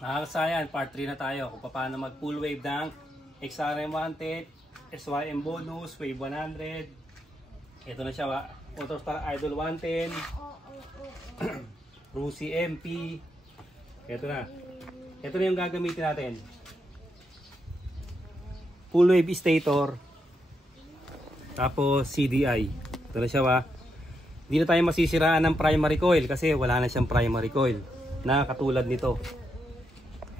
Mga kasayan, part 3 na tayo kung paano mag full wave ng XRM 110, SYM bonus, wave 100. Ito na siya, Autostar Idol 110, Rusi MP. Ito na. Ito na yung gagamitin natin. Full wave stator. Tapos CDI. Ito na siya Hindi na tayo masisiraan ng primary coil kasi wala na siyang primary coil na katulad nito.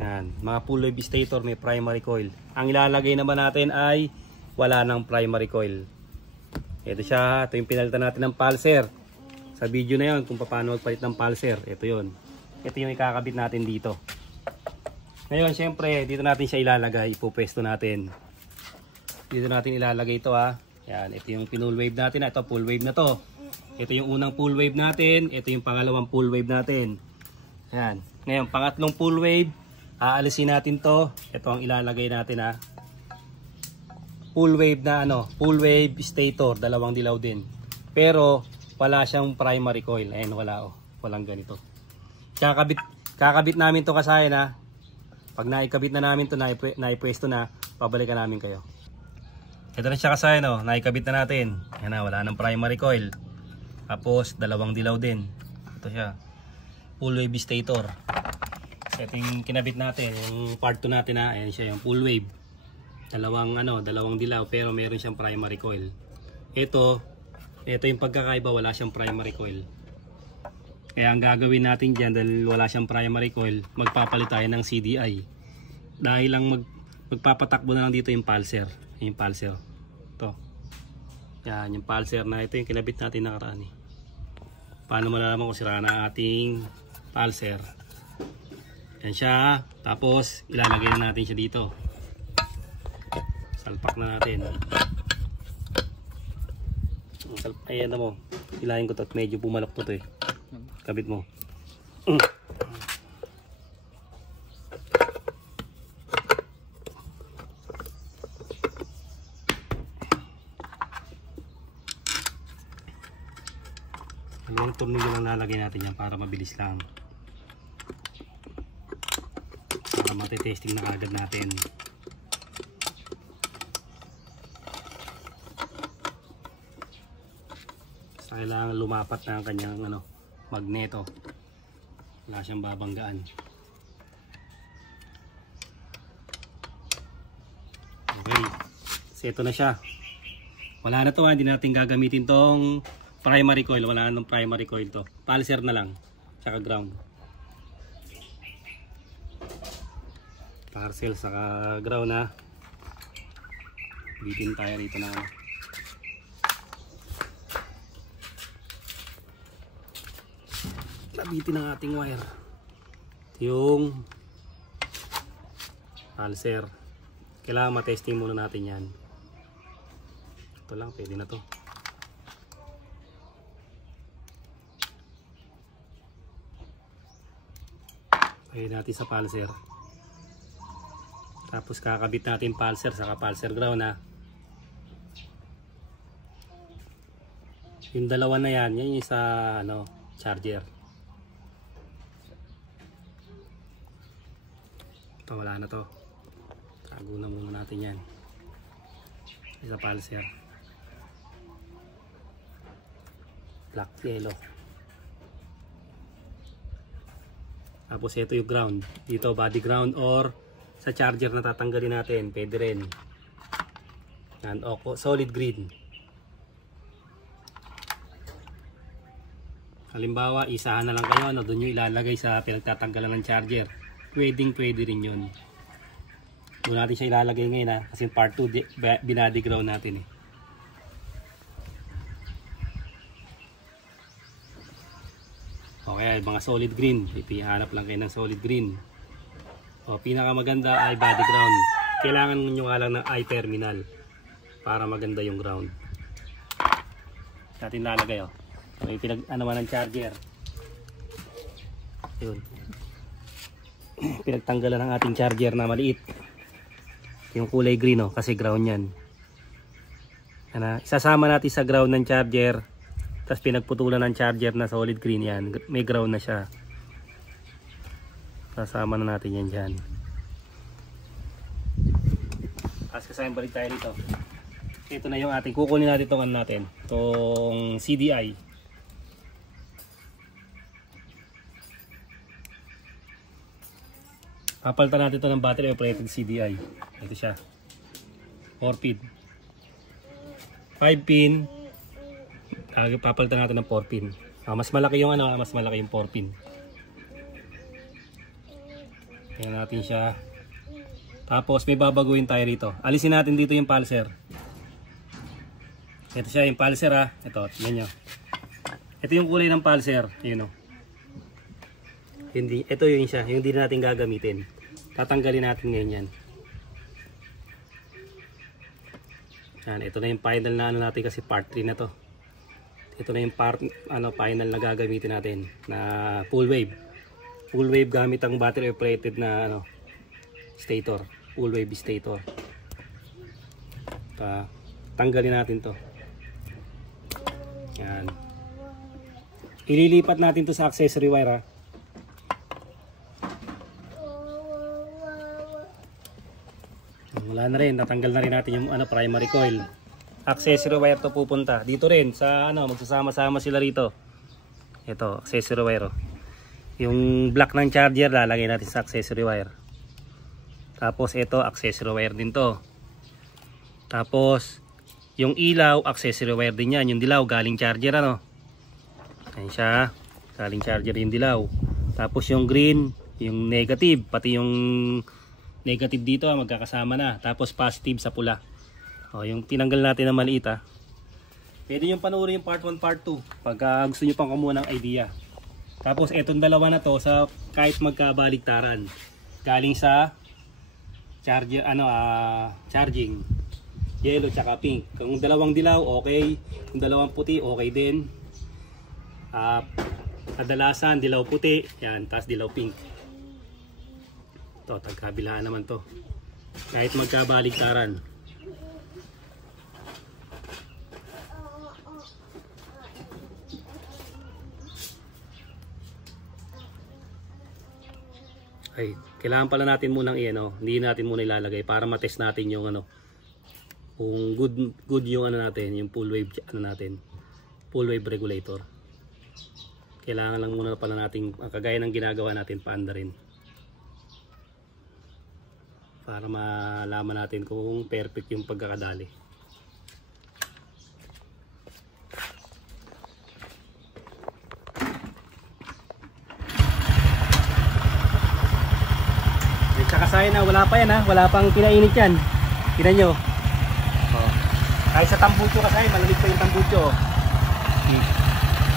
Yan, mga full wave stator may primary coil. Ang ilalagay naman natin ay wala ng primary coil. Ito siya, ito yung pinalitan natin ng pulser. Sa video na yon kung paano magpalit ng pulser, ito yon. Ito yung ikakabit natin dito. Ngayon, syempre, dito natin siya ilalagay, ipupwesto natin. Dito natin ilalagay ito Yan, ito yung pinull wave natin. Ito, full wave na to. Ito yung unang full wave natin. Ito yung pangalawang full wave natin. Yan. Ngayon, pangatlong full wave. Aalisin natin to. Ito ang ilalagay natin Full wave na full wave stator. Dalawang dilaw din. Pero, wala siyang primary coil. Ayan, wala walang ganito. Kakabit namin to kasayan Pag naikabit na namin to, naipwesto na, pabalikan namin kayo. Ito na siya kasayan naikabit na natin. Yan wala ng primary coil. Tapos dalawang dilaw din. Ito siya. Full wave stator. So, ito yung kinabit natin, yung part 2 natin ayan siya yung full wave. Dalawang dilaw pero meron siyang primary coil. Ito yung pagkakaiba, wala siyang primary coil. Kaya ang gagawin natin diyan dahil wala siyang primary coil, magpapalit tayo ng CDI. Dahil lang magpapatakbo na lang dito yung pulser. Yung pulser. Ito. Yan, yung pulser na ito yung kinabit natin nakaraan Paano malalaman kung sira na ating pulser? Yan siya. Tapos ilalagay na natin siya dito. Salpak na natin. Ayan mo. Hilahin ko to. Medyo pumalok to Kabit mo. Dalawang tornilyo lang lalagay natin yan para mabilis lang. Para matitesting na agad natin. Kailangan lumapat na ang kanyang magneto. Wala siyang babanggaan. Okay. So ito na siya. Wala na to hindi natin gagamitin tong primary coil. Wala na ng primary coil to. Pulser na lang. Tsaka ground. Parcel saka ground bitin tayo rito na kabitin ang ating wire. Yung pulser. Kailangan matesting muna natin yan. Ito lang, pwede na to. Pwede natin sa pulser. Tapos kakabit natin pulser saka pulser ground Yung dalawa na yan yung sa charger. Ito wala na to. Tago na muna natin yan. Sa pulser. Black yellow. Tapos ito yung ground. Dito body ground or sa charger na tatanggalin natin. Pwede rin. Yan, solid green. Halimbawa, isahan na lang kayo. Doon nyo ilalagay sa pinagtatanggalan ng charger. Pwede rin yun. Doon natin siya ilalagay ngayon kasi part 2 binody ground natin Okay, mga solid green. Ipihanap lang kayo ng solid green. Pinakamaganda ay body ground. Kailangan nyo nga lang ng eye terminal para maganda yung ground. Natin lalagay may ng charger. Yun. Pinagtanggalan ng ating charger na maliit. Yung kulay green kasi ground yan. Isasama natin sa ground ng charger. Tapos pinagputulan ng charger na solid green yan. May ground na siya. Sasama na natin yan dyan. As kasayang balik tayo dito. Ito na yung ating kukunin natin itong ano natin. Itong CDI. Papalitan natin ito ng battery operated CDI. Ito siya. 4 pin. 5 pin. Papalitan natin ng 4 pin. Mas malaki yung ano, mas malaki yung 4 pin. Tingnan natin siya. Tapos may babaguhin tayo rito. Alisin natin dito yung pulser. Ito siya yung pulser ha. Ito, tingnan nyo. Ito yung kulay ng pulser. Yun o. Ito yun siya. Yung hindi natin gagamitin. Tatanggalin natin ngayon yan. Yan, ito na yung final na ano natin kasi part 3 na to. Ito na yung final na gagamitin natin na full wave. Full wave gamit ang battery operated na stator. Full wave stator. Tanggalin natin to. Yan. Ililipat natin to sa accessory wire ha. Wala na rin, natanggal na rin natin yung primary coil. Accessory wire to pupunta. Dito rin sa magsasama-sama sila rito. Ito, accessory wire. Yung black ng charger lalagay natin sa accessory wire. Tapos ito, accessory wire din to. Tapos yung ilaw, accessory wire din yan. Yung dilaw, galing charger Ayan siya, galing charger yung dilaw. Tapos yung green, yung negative, pati yung negative dito magkakasama na. Tapos positive sa pula. Yung tinanggal natin na maliit Pwede yung panoorin yung part 1, part 2 pagka gusto nyo pang kumuha ng idea. Tapos etong dalawa na to sa kahit magkabaligtaran. Galing sa charger charging. Yellow tsaka pink. Kung dalawang dilaw okay, kung dalawang puti okay din. Kadalasan dilaw puti, yan, tapos dilaw pink. Ito, tagkabilaan naman to. Kahit magkabaligtaran. Ay, kailangan pala natin munang hindi natin muna ilalagay para matest natin yung kung good yung natin, yung full wave natin. Full wave regulator. Kailangan lang muna pala natin kagaya ng ginagawa natin paanda rin. Para malaman natin kung perfect yung pagkakadali. Tsaka sayang na wala pa yan wala pang pinainit yan. Tingnan nyo. Kahit sa tambucho kasi malamig pa yung tambucho.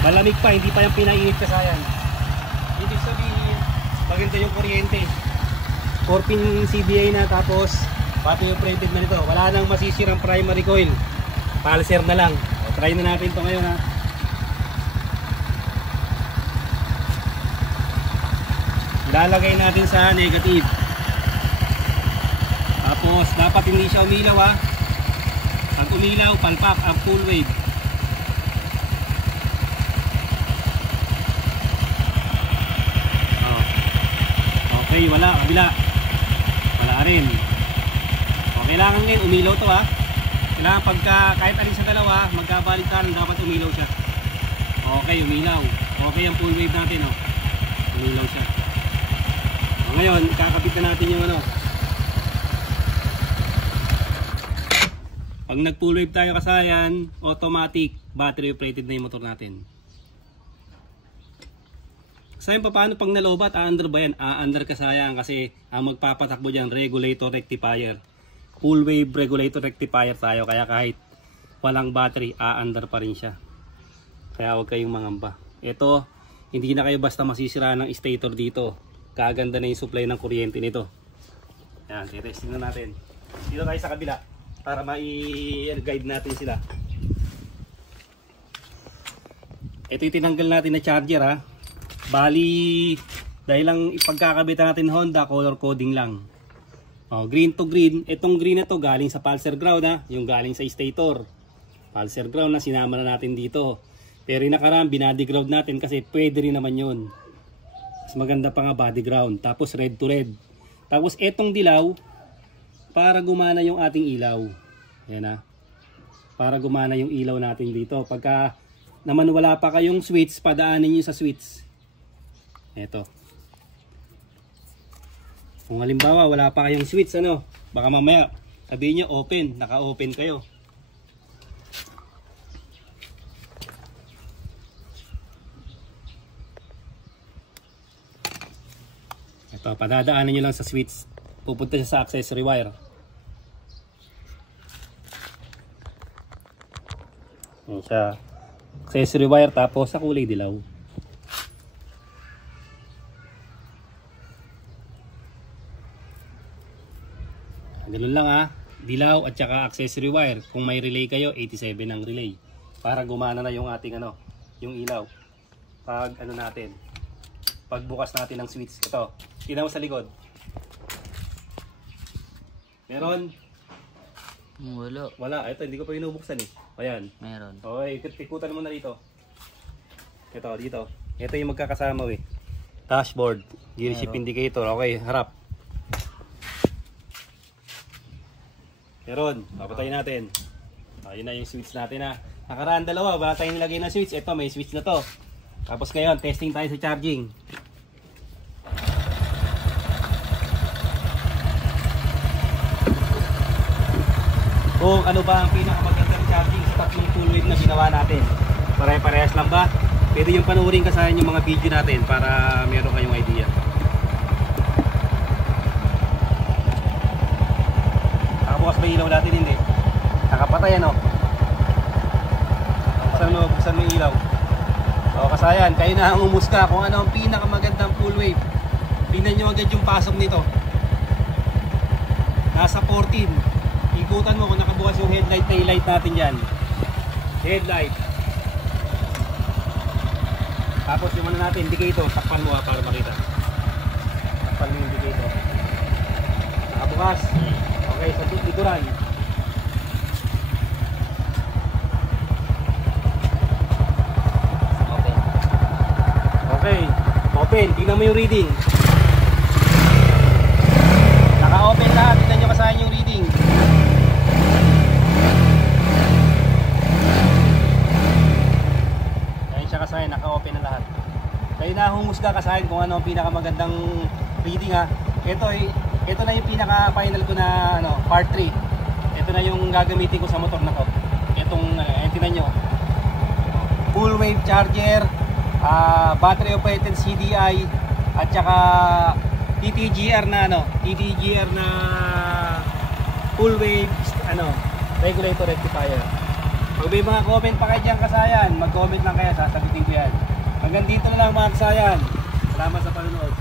Malamig pa, hindi pa yung pinainit kasayan. Ibig sabihin, maganda yung kuryente. 4 pin CDI na tapos battery operated na nito. Wala nang masisirang primary coil. Pulser na lang. Try na natin ito ngayon Ilalagay natin sa negative. Tapos dapat hindi siya umilaw Pag umilaw, palpak ang full wave. Okay, wala, kabila. Wala rin. Kailangan ngayon umilaw to Kailangan kahit alin sa dalawa, magkabaligtaran dapat umilaw siya. Okay, umilaw. Okay ang full wave natin Umilaw siya. Ngayon, kakabit na natin yung Pag nag full wave tayo kasayan, automatic battery operated na yung motor natin. Kasayan paano pag nalobat, under ba yan? Under kasayan kasi ang magpapatakbo dyan, regulator rectifier. Full wave regulator rectifier tayo kaya kahit walang battery, under pa rin siya. Kaya huwag kayong mangamba. Ito, hindi na kayo basta masisira ng stator dito. Kaganda na yung supply ng kuryente nito. Yan, testing na natin. Dito tayo sa kabila para ma-guide natin sila. Ito yung tinanggal natin na charger Bali, dahil lang ipagkakabitan natin Honda, color coding lang. Green to green. Itong green na to galing sa pulser ground yung galing sa stator. Pulser ground na sinama na natin dito. Pero yung nakaraan, binadi ground natin kasi pwede rin naman yun. Mas maganda pa nga body ground. Tapos red to red. Tapos etong dilaw, para gumana yung ating ilaw. Ayan na. Para gumana yung ilaw natin dito. Pagka naman wala pa kayong switch, padaanin nyo sa switch. Eto. Kung halimbawa wala pa kayong switch, ano, baka mamaya sabihin nyo open, naka-open kayo. Ito, padadaanan nyo lang sa switch. Pupunta siya sa accessory wire. Ayan siya. Accessory wire tapos sa kulay dilaw. Ganun lang ha. Dilaw at saka accessory wire. Kung may relay kayo, 87 ang relay. Para gumana na yung ating ano, yung ilaw. Pag ano natin, pagbukas natin ng switch. Ito, tingnan mo sa likod. Meron? Wala. Wala. Ito, hindi ko pa binubuksan eh. Ayan. Meron. Okay, ikutan mo na dito. Ito, dito. Ito yung magkakasama eh. Dashboard, gear shift indicator. Okay, harap. Meron, papatayin natin. Ayun na yung switch natin ha. Nakaraan dalawa, wala tayong nilagay na switch. Ito, may switch na to. Tapos ngayon, testing tayo sa charging. Kung ano ba ang pinakamagandang charging sa tatlong full wave na ginawa natin. Pare-parehas lang ba? Pwede yung panuorin kasayan yung mga video natin para meron kayong idea. Nakabukas ba ilaw natin? Hindi. Nakapatay ano? Buksan mo yung ilaw. O kasayan, kayo na ang umusga kung ano ang pinakamagandang full wave. Tingnan nyo agad yung pasok nito. Nasa 14. Ikutan mo kung nakabukas yung headlight, taillight natin dyan. Headlight. Tapos yung ano natin, indicator, takpan mo para makita. Takpan mo yung indicator. Nakabukas. Okay, sa likuran. Open. Okay, open. Tingnan mo yung reading. Naka-open lahat. Tingnan nyo kasahan yung reading. Ayun siya kasahan, naka-open na lahat. Kayo na humusga kasahan kung ano ang pinakamagandang reading ha. Ito na yung pinaka-final ko na ano, part 3. Ito na yung gagamitin ko sa motor na to. Itong, tingnan nyo. Full wave charger, battery operated CDI, at saka TTGR na ano, TTGR na full wave ano, regulator rectifier. Pag may mga comment pa kayo dyan kasayan, mag-comment lang kayo, sasagutin ko yan. Hanggang dito na lang mga kasayan. Salamat sa panonood.